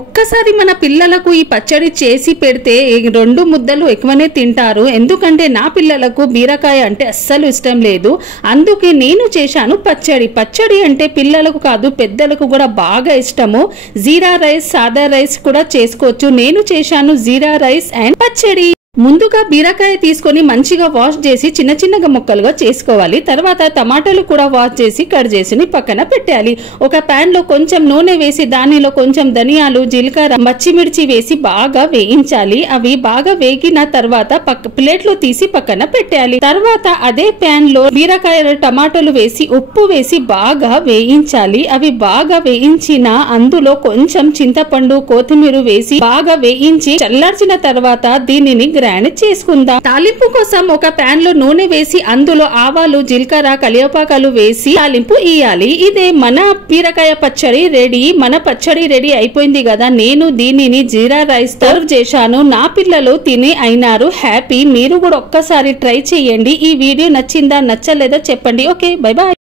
ఒక్కసారి మన పిల్లలకు ఈ పచ్చడి చేసి పెడితే 2 ముద్దలు ఎక్కువనే తింటారు. ఎందుకంటే నా పిల్లలకు బీరకాయ అంటే అస్సలు ఇష్టం లేదు. అందుకే నేను చేశాను పచ్చడి అంటే పిల్లలకు కాదు పెద్దలకు కూడా బాగా ఇష్టము. జీరా రైస్, సాదా రైస్ కూడా చేసుకోవచ్చు. నేను చేశాను జీరా రైస్ అండ్ పచ్చడి. ముందుగా బీరకాయ తీసుకొని మంచిగా వాష్ చేసి చిన్న చిన్నగా ముక్కలుగా చేసుకోవాలి. తర్వాత టమాటాలు కూడా వాష్ చేసి కట్ చేసి పక్కన పెట్టాలి. ఒక పాన్ లో కొంచెం నూనె వేసి దానిలో కొంచెం ధనియాలు, జీలకర్ర, పచ్చిమిర్చి వేసి బాగా వేయించాలి. అవి బాగా వేగిన తర్వాత ప్లేట్ లో తీసి పక్కన పెట్టాలి. తర్వాత అదే పాన్ లో బీరకాయలు, టమాటాలు వేసి ఉప్పు వేసి బాగా వేయించాలి. అవి బాగా వేయించిన అందులో కొంచెం చింతపండు, కొత్తిమీర వేసి బాగా వేయించి చల్లార్చిన తర్వాత దీనిని గ్రైండ్ చేసుకుందాం. తాలింపు కోసం ఒక పాన్ లో నూనె వేసి అందులో ఆవాలు, జీలకర్ర, కరివేపాకులు వేసి తాలింపు ఇయ్యాలి. ఇదే మన బీరకాయ పచ్చడి రెడీ. మన పచ్చడి రెడీ అయిపోయింది కదా. నేను దీనిని జీరా రైస్ సర్వ్ చేశాను. నా పిల్లలు తిని అయినారు హ్యాపీ. మీరు కూడా ఒక్కసారి ట్రై చేయండి. ఈ వీడియో నచ్చిందా నచ్చలేదా చెప్పండి. Okay, bye bye.